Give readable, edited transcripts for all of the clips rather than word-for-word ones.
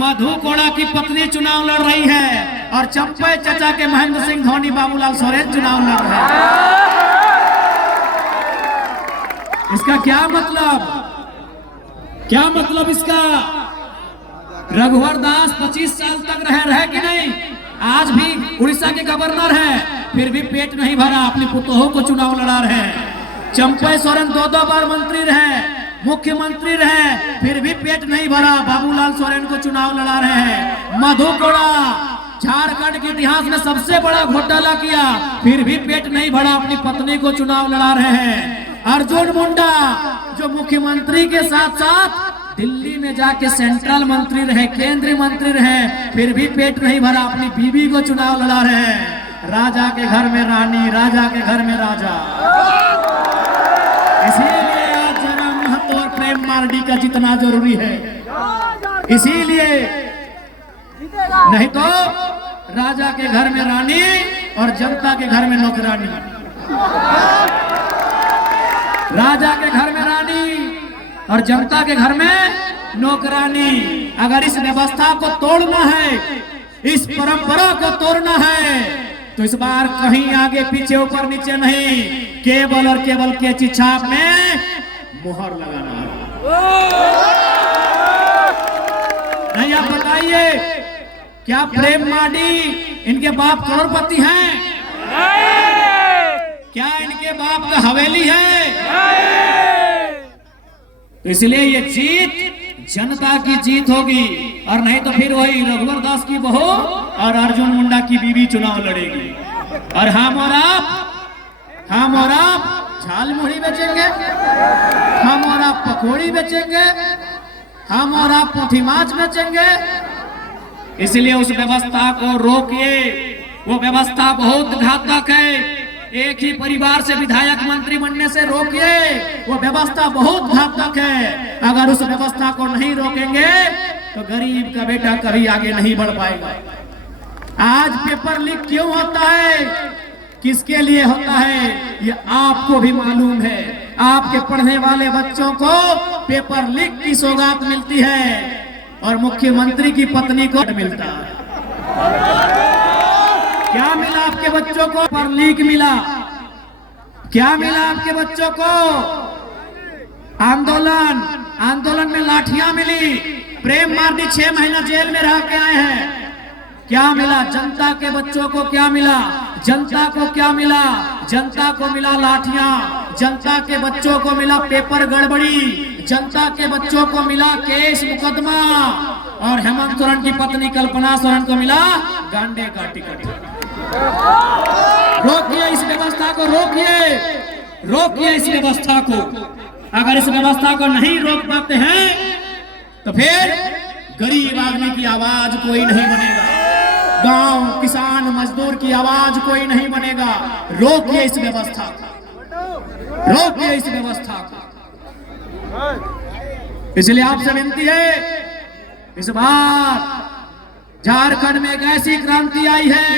मधु कोड़ा की पत्नी चुनाव लड़ रही है और चंपे चचा के महेंद्र सिंह धोनी बाबूलाल सोरेन चुनाव लड़ रहे हैं। इसका क्या मतलब इसका? रघुवर दास 25 साल तक रहे कि नहीं? आज भी उड़ीसा के गवर्नर है, फिर भी पेट नहीं भरा, अपनी पुतोहों को चुनाव लड़ा रहे हैं। चंपे सोरेन 2 बार मंत्री रहे, मुख्यमंत्री रहे, फिर भी पेट नहीं भरा, बाबूलाल सोरेन को चुनाव लड़ा रहे हैं। मधु कोड़ा झारखंड के इतिहास में सबसे बड़ा घोटाला किया, फिर भी पेट नहीं भरा, अपनी पत्नी को चुनाव लड़ा रहे हैं। अर्जुन मुंडा जो मुख्यमंत्री के साथ साथ दिल्ली में जाके सेंट्रल मंत्री रहे, केंद्रीय मंत्री रहे, फिर भी पेट नहीं भरा, अपनी बीवी को चुनाव लड़ा रहे हैं। राजा के घर में रानी, राजा के घर में राजा। इसीलिए आज जरा महतो और प्रेम मार्डी का जितना जरूरी है, इसीलिए नहीं तो राजा के घर में रानी और जनता के घर में नौकरानी। राजा के घर में रानी और जनता के घर में नौकरानी। अगर इस व्यवस्था को तोड़ना है, इस परंपरा को तोड़ना है, तो इस बार कहीं आगे पीछे ऊपर नीचे नहीं, केवल और केवल कैंची छाप में मुहर लगाना है। नहीं, आप बताइए, क्या प्रेम मार्डी इनके बाप करोड़पति हैं? क्या इनके बाप का हवेली है? तो इसलिए ये जीत जनता की जीत होगी, और नहीं तो फिर वही रघुवर दास की बहू और अर्जुन मुंडा की बीवी चुनाव लड़ेगी। और हम और आप झाल मुड़ी बेचेंगे, हम और आप पकौड़ी बेचेंगे, हम और आप पोथी माछ बेचेंगे। इसलिए उस व्यवस्था को रोकिए, वो व्यवस्था बहुत घातक है। एक ही परिवार से विधायक मंत्री बनने से रोकिए, वो व्यवस्था बहुत घातक है। अगर उस व्यवस्था को नहीं रोकेंगे तो गरीब का बेटा कभी आगे नहीं बढ़ पाएगा। आज पेपर लीक क्यों होता है, किसके लिए होता है, ये आपको भी मालूम है। आपके पढ़ने वाले बच्चों को पेपर लीक की सौगात मिलती है और मुख्यमंत्री की पत्नी को मिलता है। क्या मिला आपके बच्चों को? पेपर लीक मिला। क्या मिला आपके बच्चों को? आंदोलन में लाठियां मिली। प्रेम मार्डी 6 महीना जेल में रह के आए हैं। क्या मिला जनता के बच्चों को? क्या मिला जनता को? क्या मिला जनता को? मिला लाठियां। जनता के बच्चों को मिला पेपर गड़बड़ी। जनता के बच्चों को मिला केस मुकदमा। और हेमंत सोरेन की पत्नी कल्पना सोरेन को मिला गांडे का टिकट। रोकिए इस व्यवस्था को, रोकिए इस व्यवस्था को। अगर इस व्यवस्था को नहीं रोक पाते हैं तो फिर गरीब आदमी की आवाज कोई नहीं बनेगा, गांव किसान मजदूर की आवाज कोई नहीं बनेगा। रोकिए इस व्यवस्था को, रोकिए इस व्यवस्था को। इसलिए आपसे विनती है, इस बार झारखंड में एक ऐसी क्रांति आई है,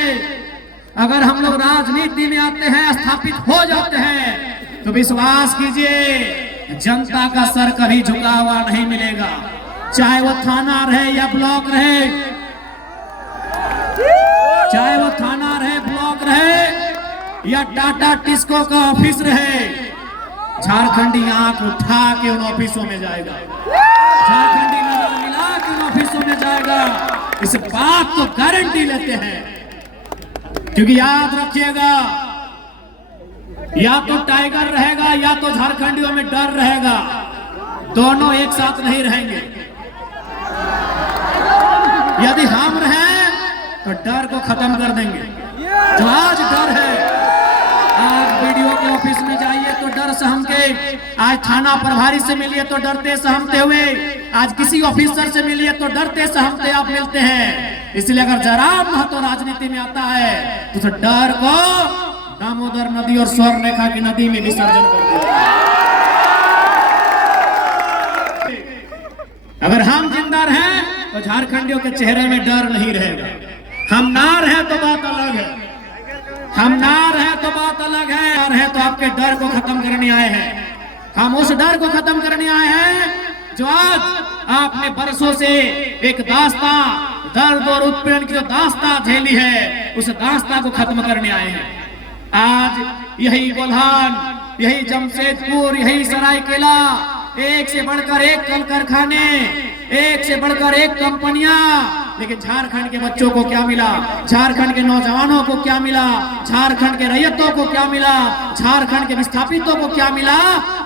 अगर हम लोग राजनीति में आते हैं, स्थापित हो जाते हैं, तो विश्वास कीजिए जनता का सर कभी झुका हुआ नहीं मिलेगा। चाहे वो थाना रहे या ब्लॉक रहे, चाहे वो थाना रहे, ब्लॉक रहे या टाटा टिस्को का ऑफिस रहे, झारखंडी आंख उठा के उन ऑफिसों में जाएगा, झारखंडी नजर मिला के उन ऑफिसों में जाएगा। इस बात को गारंटी लेते हैं, क्योंकि याद रखिएगा, या तो टाइगर रहेगा या तो झारखंडियों में डर रहेगा, दोनों एक साथ नहीं रहेंगे। यदि हम रहें तो डर को खत्म कर देंगे। जो आज डर है, आज वीडियो के ऑफिस में जाइए तो डर सहम के, आज थाना प्रभारी से मिलिए तो डरते सहमते हुए, आज किसी ऑफिसर से मिलिए तो डरते सहमते आप मिलते हैं। इसलिए अगर जरा महत्व राजनीति में आता है तो डर को दामोदर नदी और स्वर्णरेखा की नदी में विसर्जन कर दिया। अगर हम जिंदा रहें तो झारखंडियों के चेहरे में डर नहीं रहेगा। हम ना रहे तो बात अलग है, हम ना रहे तो बात अलग है। ना रहे तो आपके डर को खत्म करने आए हैं। हम उस डर को खत्म करने आए हैं जो आज आपने बरसों से एक दास्तां, दर्द और उत्पीड़न की जो दास्तां झेली है, उस दास्तां को खत्म करने आए हैं। आज यही कोल्हान, यही जमशेदपुर, यही सरायकेला, एक से बढ़कर एक कल कारखाने, एक से बढ़कर एक कंपनियां, लेकिन झारखंड के बच्चों को क्या मिला? झारखंड के नौजवानों को क्या मिला? झारखंड के रैयतों को क्या मिला? झारखंड के विस्थापितों को क्या मिला?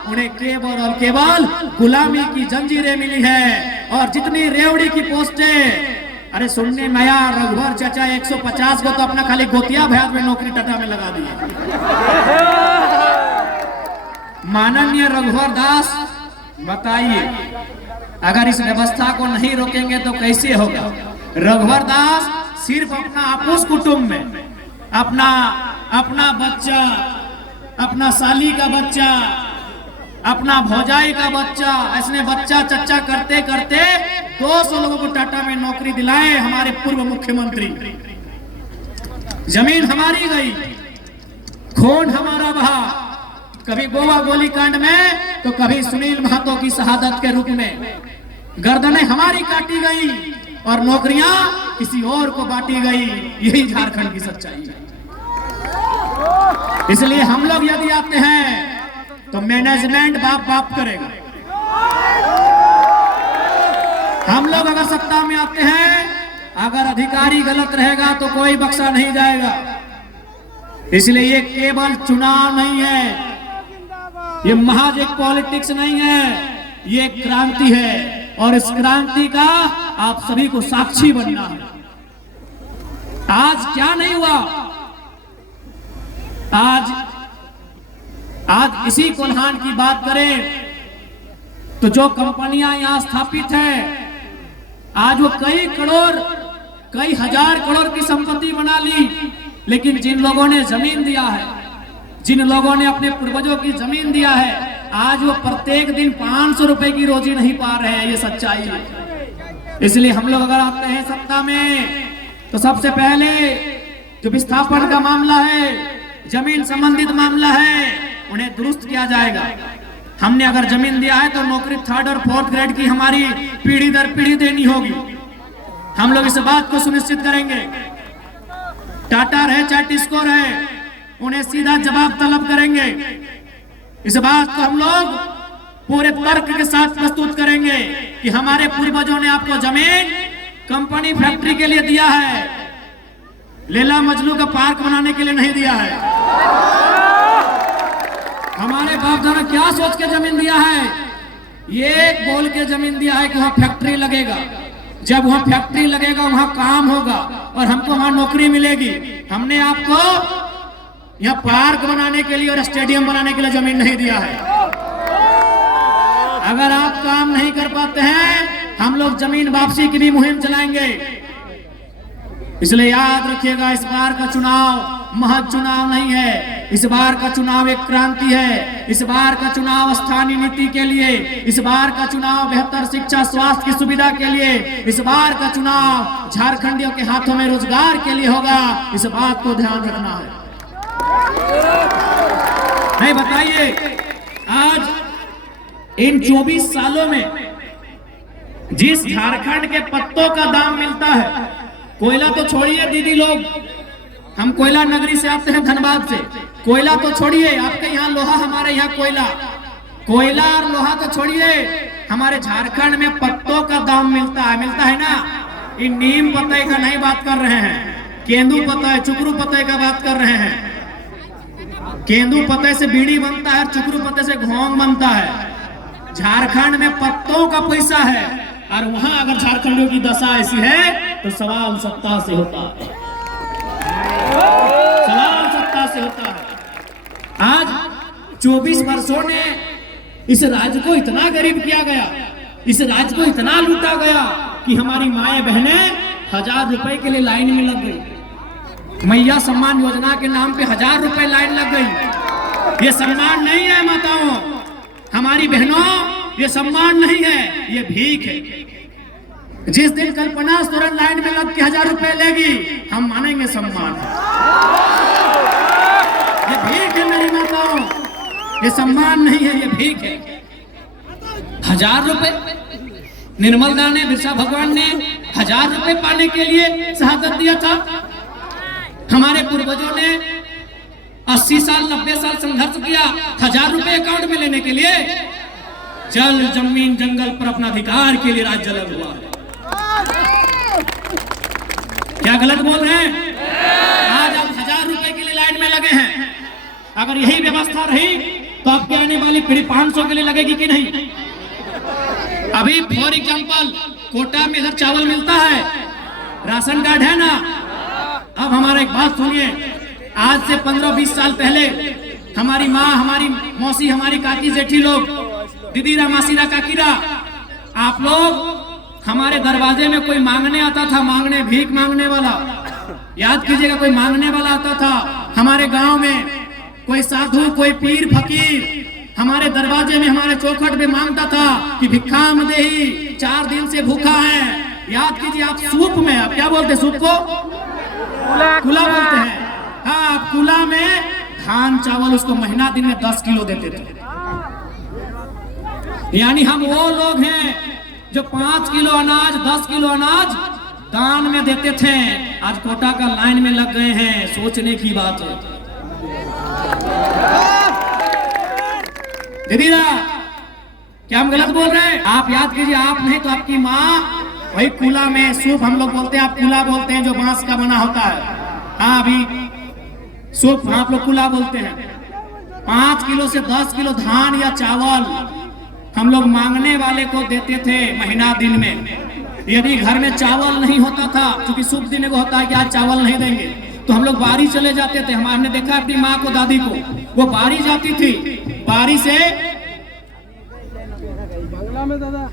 उन्हें केवल और केवल गुलामी की जंजीरें मिली है। और जितनी रेवड़ी की पोस्टें, अरे सुनने में आया रघुवर चाचा 150 को तो अपना खाली गोतिया भैया में नौकरी टाटा में लगा दिया। माननीय रघुवर दास, बताइए, अगर इस व्यवस्था को नहीं रोकेंगे तो कैसे होगा? रघुवर दास सिर्फ अपना आपूस कुटुंब में अपना बच्चा, अपना साली का बच्चा, अपना भौजाई का बच्चा, ऐसे बच्चा चच्चा करते करते 200 लोगों को टाटा में नौकरी दिलाए हमारे पूर्व मुख्यमंत्री। जमीन हमारी गई, खून हमारा बहा, कभी गोवा गोलीकांड में तो कभी सुनील महतो की शहादत के रूप में। गर्दनें हमारी काटी गई और नौकरियां किसी और को बांटी गई। यही झारखंड की सच्चाई है। इसलिए हम लोग यदि आते हैं तो मैनेजमेंट बाप बाप करेगा। हम लोग अगर सत्ता में आते हैं, अगर अधिकारी गलत रहेगा तो कोई बख्शा नहीं जाएगा। इसलिए ये केवल चुनाव नहीं है, ये महज एक पॉलिटिक्स नहीं है, ये एक क्रांति है। और इस क्रांति का आप सभी को साक्षी बनना है। आज क्या नहीं हुआ? आज इसी कोल्हान की बात करें तो जो कंपनियां यहां स्थापित है, आज वो कई करोड़, कई हजार करोड़ की संपत्ति बना ली, लेकिन जिन लोगों ने जमीन दिया है, जिन लोगों ने अपने पूर्वजों की जमीन दिया है, आज वो प्रत्येक दिन 500 रुपए की रोजी नहीं पा रहे हैं। ये सच्चाई है। इसलिए हम लोग अगर आते हैं सत्ता में तो सबसे पहले जो विस्थापन का मामला है, जमीन संबंधित मामला है, उन्हें दुरुस्त किया जाएगा। हमने अगर जमीन दिया है तो नौकरी 3rd और 4th ग्रेड की हमारी पीढ़ी दर पीढ़ी देनी होगी। हम लोग इस बात को सुनिश्चित करेंगे। टाटा रहे चाहे टिस्को रहे, उन्हें सीधा जवाब तलब करेंगे। इस बात को हम लोग पूरे तर्क के साथ प्रस्तुत करेंगे कि हमारे पूर्वजों ने आपको जमीन कंपनी फैक्ट्री के लिए दिया है, लैला मजनू का पार्क बनाने के लिए नहीं दिया है। हमारे बाप दादा क्या सोच के जमीन दिया है? ये बोल के जमीन दिया है कि वहां फैक्ट्री लगेगा, जब वहां फैक्ट्री लगेगा वहां काम होगा और हमको वहां नौकरी मिलेगी। हमने आपको यहाँ पार्क बनाने के लिए और स्टेडियम बनाने के लिए जमीन नहीं दिया है। अगर आप काम नहीं कर पाते हैं, हम लोग जमीन वापसी की भी मुहिम चलाएंगे। इसलिए याद रखिएगा, इस बार का चुनाव महज चुनाव नहीं है। इस बार का चुनाव एक क्रांति है। इस बार का चुनाव स्थानीय नीति के लिए, इस बार का चुनाव बेहतर शिक्षा स्वास्थ्य की सुविधा के लिए, इस बार का चुनाव झारखंडियों के हाथों में रोजगार के लिए होगा। इस बात को ध्यान रखना है। नहीं, बताइए, आज इन 24 सालों में जिस झारखंड के पत्तों का दाम मिलता है, कोयला तो छोड़िए दीदी लोग, हम कोयला नगरी से आते हैं, धनबाद से। कोयला तो छोड़िए, आपके यहाँ लोहा, हमारे यहाँ कोयला और लोहा तो छोड़िए, हमारे झारखंड में पत्तों का दाम मिलता है ना। इन नीम पत्ते का नहीं बात कर रहे हैं, केंदू पत्ते, चुकरू पत्ते का बात कर रहे हैं। केंदू पत्ते से बीड़ी बनता है, चुकरू पत्ते से घोंग बनता है। झारखंड में पत्तों का पैसा है, और वहां अगर झारखंडियों की दशा ऐसी है तो सवाल सत्ता से होता है। सवाल सत्ता से होता है। आज 24 वर्षों ने इस राज्य को इतना गरीब किया गया, इस राज्य को इतना लूटा गया कि हमारी माएं बहनें 1000 रुपए के लिए लाइन में लग गई। मैया सम्मान योजना के नाम पे 1000 रुपए लाइन लग गई। ये सम्मान नहीं है माताओं, हमारी बहनों, ये सम्मान नहीं है, ये भीख है। जिस दिन कल्पना सोरेन लाइन में लग के 1000 रुपए लेगी, हम मानेंगे सम्मान है। ये भीख है मेरी माताओं, ये सम्मान नहीं है, ये भीख है। 1000 रुपए निर्मल दास ने, बिरसा भगवान ने 1000 रुपए पाने के लिए शहादत दिया था। हमारे पूर्वजों ने 80 साल 90 साल संघर्ष किया 1000 रुपए अकाउंट में लेने के लिए। जल जमीन जंगल पर अपना अधिकार के लिए राज्य लड़ हुआ। क्या गलत बोल रहे हैं? आज आप 1000 रुपए के लिए लाइन में लगे हैं। अगर यही व्यवस्था रही तो आपके आने वाली पीढ़ी 500 के लिए लगेगी कि नहीं? अभी फॉर एग्जाम्पल कोटा में इधर चावल मिलता है, राशन कार्ड है ना। अब हमारा एक बात सुनिए, आज से 15-20 साल पहले हमारी माँ, हमारी मौसी, हमारी काकी जेठी लोग, दीदीरा मासीरा काकीरा, आप लोग हमारे दरवाजे में कोई मांगने आता था, मांगने, भीख मांगने वाला, याद कीजिएगा, कोई मांगने वाला आता था हमारे गांव में, कोई साधु, कोई पीर फकीर हमारे दरवाजे में, हमारे चौखट में मांगता था कि भिक्षाम देहि, 4 दिन से भूखा है। याद कीजिए, आप सूप में, आप क्या बोलते हैं सूप को? कुला बोलते हैं। हाँ, आप कुला में धान चावल उसको महीना दिन में 10 किलो देते थे। यानी हम वो लोग हैं जो 5 किलो अनाज, 10 किलो अनाज दान में देते थे। आज कोटा का लाइन में लग गए हैं, सोचने की बात है। दीदीरा, क्या हम गलत बोल रहे हैं? आप याद कीजिए, आप नहीं तो आपकी माँ वही कुला में, सूप हम लोग बोलते हैं, आप कुला बोलते हैं, जो बांस का बना होता है। हाँ, अभी सूप आप लोग कुला बोलते हैं। 5 किलो से 10 किलो धान या चावल हम लोग मांगने वाले को देते थे महीना दिन में। यदि घर में चावल नहीं होता था, क्योंकि सूप देने को होता है कि आज चावल नहीं देंगे, तो हम लोग बारी चले जाते थे। हमने देखा अपनी माँ को, दादी को, वो बारी जाती थी, बारी से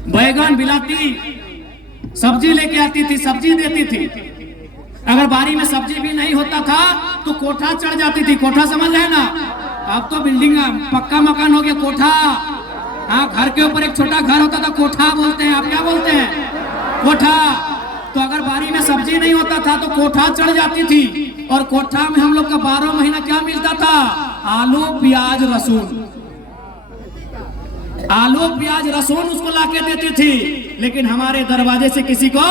बैगन बिलाती, सब्जी लेके आती थी, सब्जी देती थी। अगर बारी में सब्जी भी नहीं होता था तो कोठा चढ़ जाती थी। कोठा समझ रहे ना? अब तो बिल्डिंग पक्का मकान हो गया, कोठा। हाँ, घर के ऊपर एक छोटा घर होता था, कोठा बोलते हैं। आप क्या बोलते हैं? कोठा। तो अगर बारी में सब्जी नहीं होता था तो कोठा चढ़ जाती थी, और कोठा में हम लोग का 12 महीना क्या मिलता था? आलू प्याज लहसुन। आलू प्याज लहसुन उसको लाके देती थी, लेकिन हमारे दरवाजे से किसी को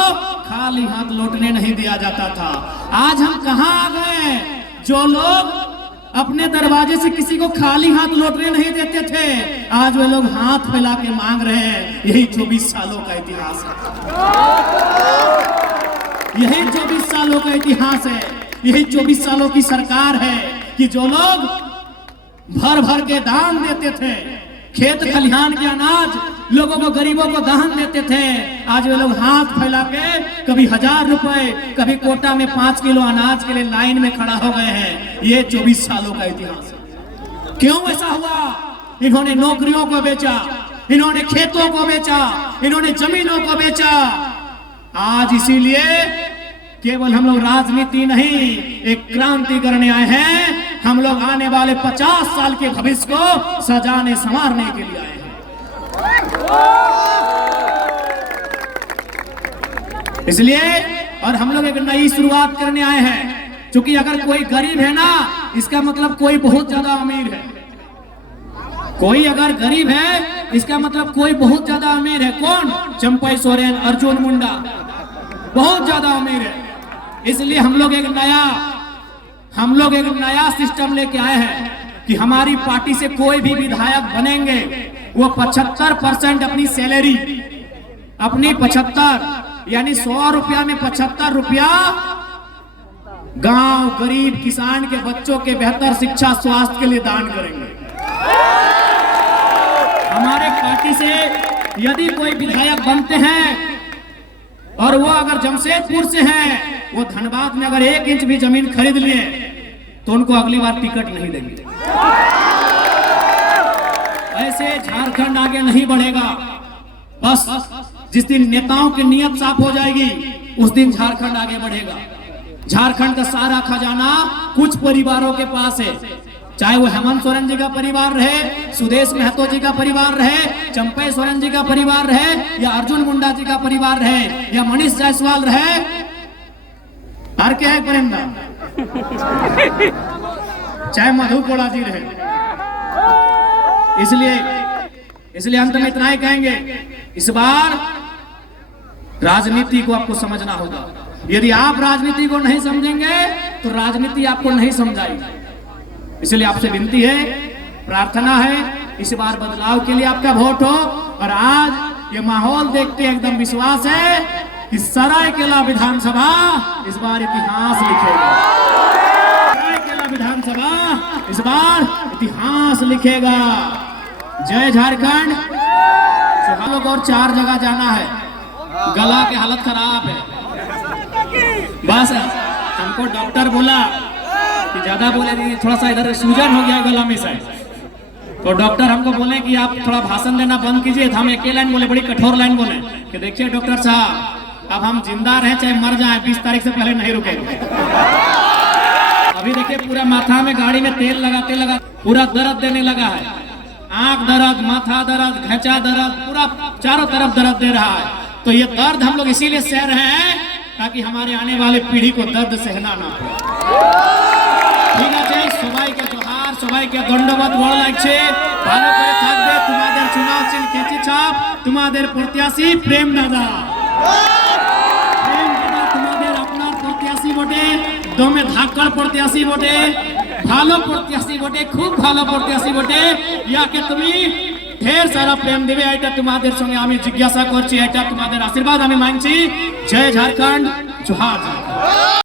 खाली हाथ लौटने नहीं दिया जाता था। आज हम कहां आ गए? जो लोग अपने दरवाजे से किसी को खाली हाथ लौटने नहीं देते थे, आज वे लोग हाथ फैला के मांग रहे हैं। यही 24 सालों का इतिहास है। यही 24 सालों का इतिहास है। यही 24 सालों की सरकार है कि जो लोग भर भर के दान देते थे, खेत खलिहान के अनाज लोगों को, गरीबों को दान देते थे, आज वे लोग हाथ फैला के कभी 1000 रुपए, कभी कोटा में 5 किलो अनाज के लिए लाइन में खड़ा हो गए हैं। ये 24 सालों का इतिहास है। क्यों ऐसा हुआ? इन्होंने नौकरियों को बेचा, इन्होंने खेतों को बेचा, इन्होंने जमीनों को बेचा। आज इसीलिए केवल हम लोग राजनीति नहीं, एक क्रांति करने आए हैं। हम लोग आने वाले 50 साल के भविष्य को सजाने संवारने के लिए आए हैं। इसलिए और हम लोग एक नई शुरुआत करने आए हैं। क्योंकि अगर कोई गरीब है ना, इसका मतलब कोई बहुत ज्यादा अमीर है। कोई अगर गरीब है, इसका मतलब कोई बहुत ज्यादा अमीर है। कौन? चंपई सोरेन, अर्जुन मुंडा बहुत ज्यादा अमीर है। इसलिए हम लोग एक नया सिस्टम लेके आए हैं कि हमारी पार्टी से कोई भी विधायक बनेंगे, वो 75% अपनी सैलरी, अपनी 75 यानी 100 रुपया में 75 रुपया गांव, गरीब किसान के बच्चों के बेहतर शिक्षा, स्वास्थ्य के लिए दान करेंगे। हमारे पार्टी से यदि कोई विधायक बनते हैं और वो अगर जमशेदपुर से हैं, वो धनबाद में अगर 1 इंच भी जमीन खरीद लिए तो उनको अगली बार टिकट नहीं देंगे। ऐसे झारखंड आगे नहीं बढ़ेगा। बस जिस दिन नेताओं की नीयत साफ हो जाएगी, उस दिन झारखंड आगे बढ़ेगा। झारखंड का सारा खजाना कुछ परिवारों के पास है, चाहे वो हेमंत सोरेन जी का परिवार रहे, सुदेश महतो जी का परिवार रहे, चंपई सोरेन जी का परिवार रहे, या अर्जुन मुंडा जी का परिवार रहे, या मनीष जायसवाल रहे, हर क्या है परिंदा, चाहे मधु कोड़ा जी रहे। इसलिए अंत में इतना ही कहेंगे, इस बार राजनीति को आपको समझना होगा। यदि आप राजनीति को नहीं समझेंगे तो राजनीति आपको नहीं समझाएगी। इसलिए आपसे विनती है, प्रार्थना है, इस बार बदलाव के लिए आपका वोट हो। और आज ये माहौल देख के एकदम विश्वास है कि सरायकेला विधानसभा इस बार इतिहास लिखेगा। सरायकेला विधानसभा इस बार इतिहास लिखेगा। जय झारखंड। हम लोग और 4 जगह जाना है, गला की हालत खराब है। बस हमको डॉक्टर बोला कि ज्यादा बोले नहीं, थोड़ा सा इधर सूजन हो गया गला में से, तो डॉक्टर हमको बोले कि आप थोड़ा भाषण देना बंद कीजिए। तो हम एक ही लाइन बोले, बड़ी कठोर लाइन बोले कि देखिए डॉक्टर साहब, अब हम जिंदा रहे चाहे मर जाए, 20 तारीख से पहले नहीं रुकेंगे। अभी देखिए पूरा माथा में गाड़ी में तेल लगाते पूरा दर्द देने लगा है। आंख दर्द, माथा दर्द, घेचा दर्द, पूरा चारों तरफ दर्द दे रहा है। तो ये दर्द हम लोग इसीलिए सह रहे हैं ताकि हमारे आने वाले पीढ़ी को दर्द सहना ना पड़े। ঠিক আছে, সবাইকে জোহার, সবাইকে ধন্যবাদ। বড় লাগছে, ভালো করে থাকবে। তোমাদের চুনাव চিহ্ন কেচি ছাপ, তোমাদের প্রত্যাশী প্রেম দাদা। প্রেম দাদা তোমাদের আপনার প্রত্যাশী বটে, দমে ধাক্কার প্রত্যাশী বটে, ভালো প্রত্যাশী বটে, খুব ভালো প্রত্যাশী বটে। ইয়াকে তুমি ढेर सारा प्रेम दिवे, এটা তোমাদের সঙ্গে আমি জিজ্ঞাসা করছি, এটা তোমাদের আশীর্বাদ আমি মানছি। জয় ঝাড়খণ্ড, জোহার ঝাড়খণ্ড।